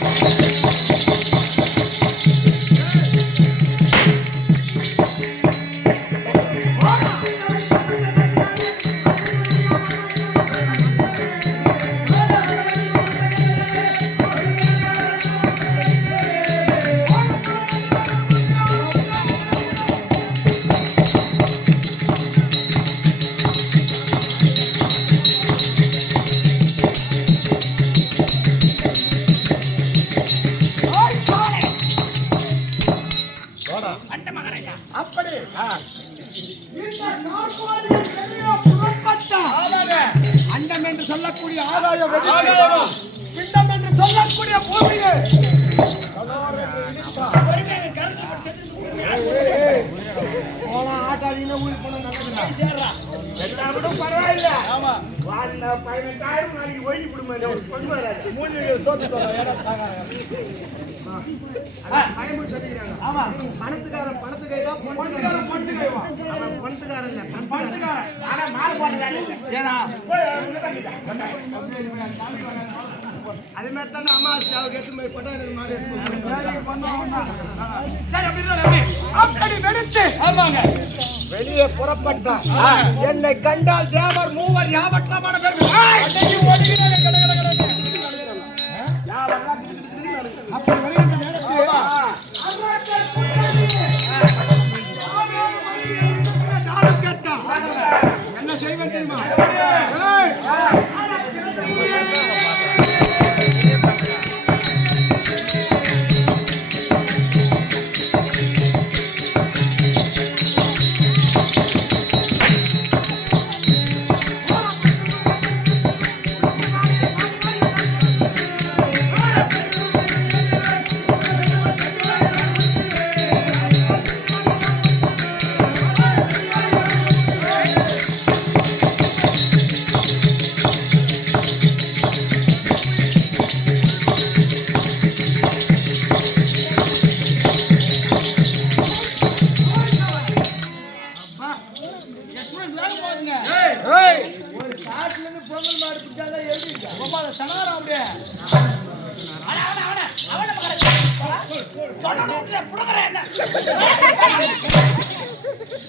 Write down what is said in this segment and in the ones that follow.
அப்படி பணத்துக்காரன் பணத்துக்கை தான் பொண்ணுக்காரன். பொண்ணுக்காரன் வா. அவன் பணத்துக்காரன் இல்ல, பணத்துக்காரன். பணத்துக்காரன். ஆனா மாறு போடுற வேலை இல்லை ஏன்னா. அதே மாதிரி தானே அமாவாசை அவருக்கு எடுத்து போய். அப்படி வெடித்து ஆமாங்க. வெளியே புறப்பட்டார் என்னை கண்டால் தேவர் மூவர் யாவட்டமான பேர்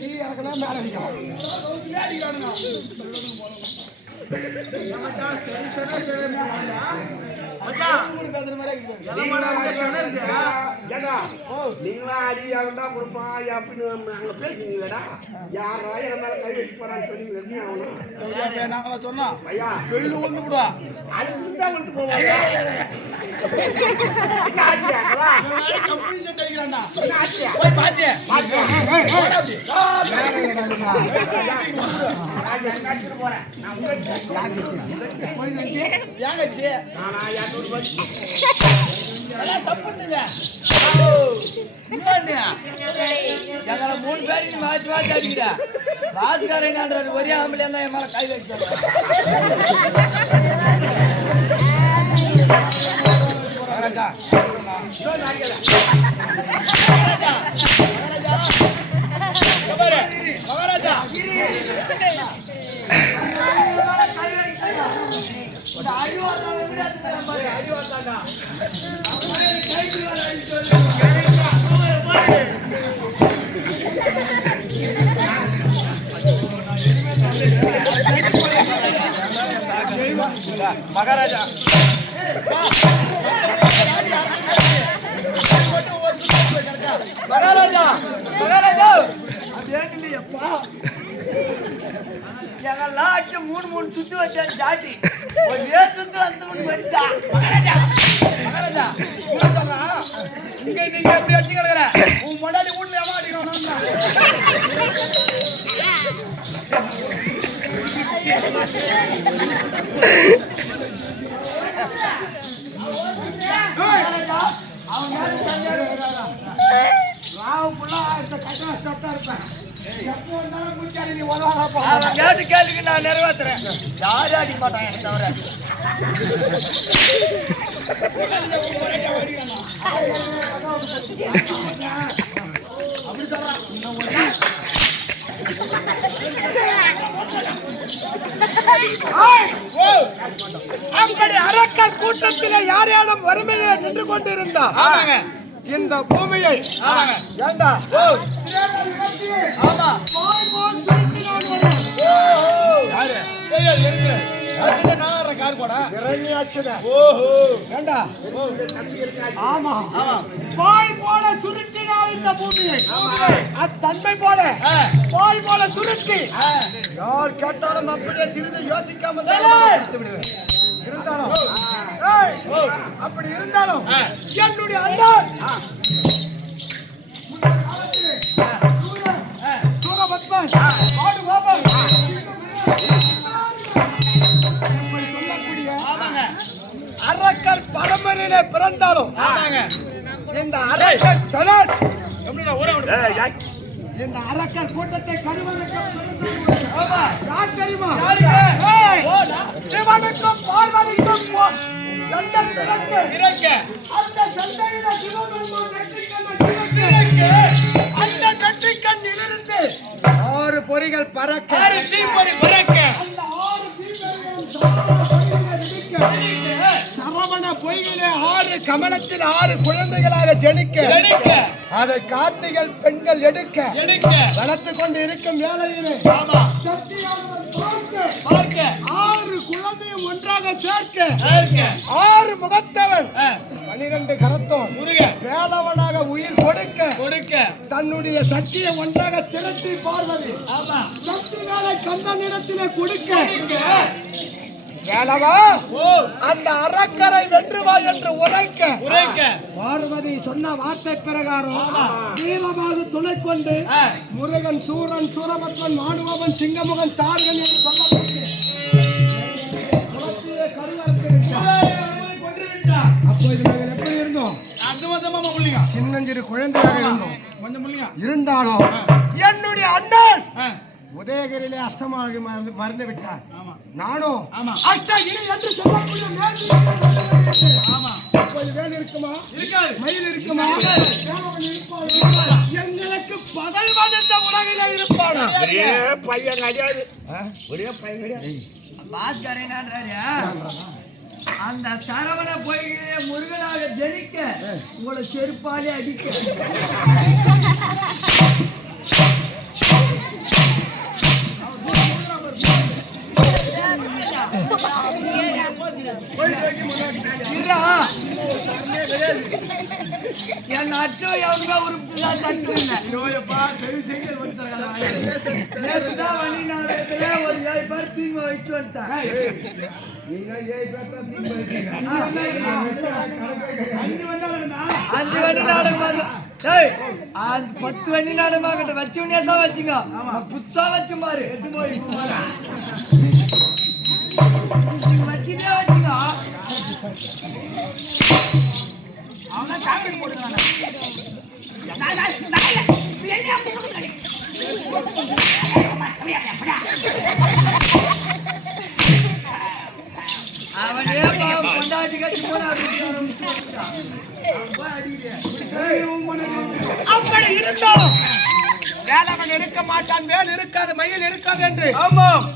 நீ இறக்குனா மேலே அடிக்கலாம். நீங்களா அடி அவன்டா கொடுப்பான் அப்படின்னு யாரா என் மேல கை வச்சு போறான்னு சொல்லி நாங்களா ஐயா வெள்ளு வந்து விடுவா போவாங்க கம்பெனி செட் அடிக்கிறான்டா பாத்தியா? போடா எங்களை மூணு பேருக்கு அடிக்கிறா ஒரே ஆம்பளை தான் என் மேல கை மகாராஜா மகாராஜா மகாராஜா மகாராஜா. மகாராஜா. அப்படியே இல்லையப்பா எங்கெல்லாம் அடிச்சு மூணு மூணு சுத்து வச்சேன் ஜாட்டி. ஒரே சுத்து அந்த மூணு வச்சா மகாராஜா இங்க நீங்க எப்படி வச்சு கிடக்குற? உன் முன்னாடி வீட்டுல அடிக்கணும் அவன் கேள்விக்கு நான் நிறைவேத்துறேன். யாரும் அடிக்க மாட்டான் எனக்கு தவிர? அப்படி அரக்கர் கூட்டத்திலே யார் யாரும் வறுமையிலே நின்று கொண்டிருந்தார் ஆமாங்க. இந்த பூமியை ஏண்டா? ஆமா. யாரு? இருக்கு அடுத்தது போல சுருட்டினார் போல பாய் சுருட்டி. யார் கேட்டாலும் அப்படியே சிறிது யோசிக்காம இருந்தாலும் அப்படி இருந்தாலும். என்னுடைய ஆமாங்க. அரக்கர் பரம்பரையிலே பிறந்தாலும் இந்த அரக்கர் சலாட் இந்த அரக்கர் கூட்டத்தை கருவரக்கம் ஆறு பொறிகள் பறக்க. ஆறு தீப்பொறி. கமலத்தில் ஆறு குழந்தைகளாக ஜனிக்க. அதை கார்த்திகள் பெண்கள் எடுக்க. எடுக்க. வளர்த்து கொண்டு இருக்கும் வேலையிலே ஆறு குழந்தையும் ஒன்றாக சேர்க்க. ஆறு முகத்தவன். பனிரெண்டு கரத்தோன். முருக வேலவனாக உயிர் கொடுக்க. கொடுக்க. தன்னுடைய சக்தியை ஒன்றாக திரட்டி பார்வதி. ஆமா. சக்திகளை கந்தனிடத்திலே கொடுக்க. கொடுக்க. வேலவா? அந்த அரக்கரை வென்று வா என்று உரைக்க. உரைக்க. பார்வதி சொன்ன வார்த்தை பிரகாரம் வீரமாக துணை கொண்டு முருகன் சூரன் சூரபத்மன் மானுவவன் சிங்கமுகன் தார்கள் என்று சொல்லப்பட்டு விட்டார். அப்போது நாங்கள் எப்படி இருந்தோம்? சின்னஞ்சிறு குழந்தையாக இருந்தோம். கொஞ்சம் இருந்தாலும் என்னுடைய அண்ணன் உதயகிரியிலே அஷ்டமாக மறந்து- விட்டார். நானும் ஆமா. அஷ்டகிரி என்று சொல்லக்கூடிய ஆமா. வேல் இருக்குமா? இருக்காது. மயில் இருக்குமா? எங்களுக்கு பகைவன் இந்த உலகிலே இருப்பானா ஒரே பையன் கிடையாது. ஒரே பையன் கிடையாது. பாஸ்கரனான்றாரு. அந்த சரவண பொய்களே முருகனாக ஜெனிக்க உங்களை செருப்பாலே அடிக்க. இருடா. என் அச்சம் எவனுக்கா உருப்பிட்டுதான் தான் வண்டி ஒரு ஏழு பேர் தீங்க வச்சு வந்துட்டேன் அஞ்சு வண்டி நாடகம் பத்து வண்டி நாடகமாகட்டும் தான் வச்சுங்க புதுசா வச்சு மாறு. அவனே பாவம் கொண்டாடி போன அப்படி இருந்தாலும் வேலவன் இருக்க மாட்டான் வேல் இருக்காது மயில் இருக்காது என்று.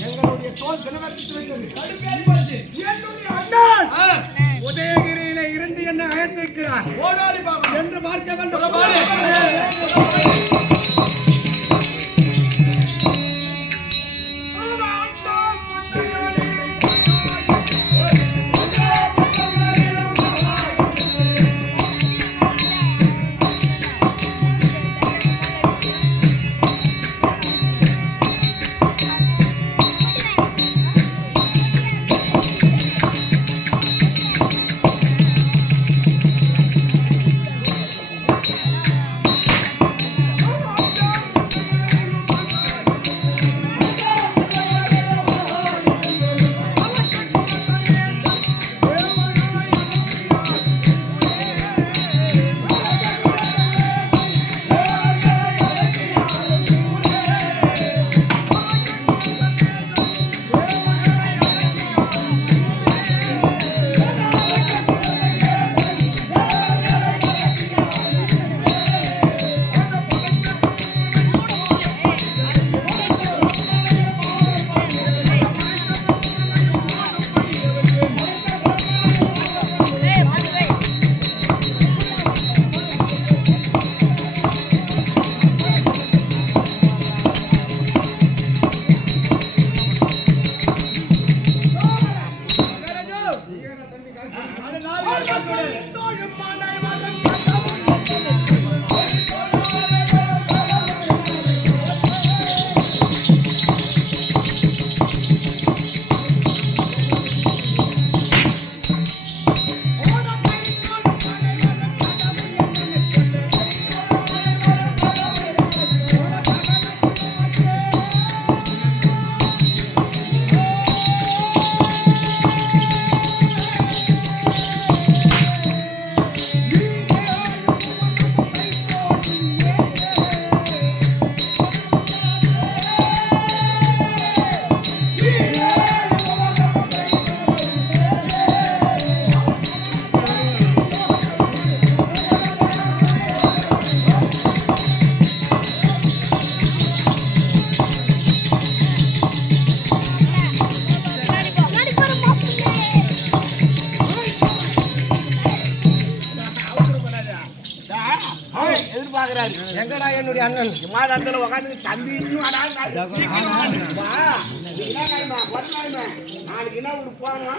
எங்களுடைய தோல் ஆ, உதயகிரியில இருந்து என்னை அழைத்திருக்கிறார் சென்று பார்க்க வேண்டும் என்னுடைய அண்ணன். விமானத்துல உட்காந்து தம்பி. நாளைக்கு என்ன ஊருக்கு போகணும்?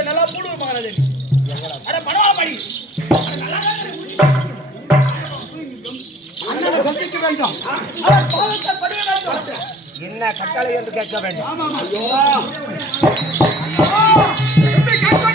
நல்லா பூடு மகாராஜா நீ. அட பரவாயில்ல படி அண்ணனை சந்திக்க வேண்டும். அட, பாவத்தை படிக்க வேண்டும். என்ன கட்டளை என்று கேட்க வேண்டும்.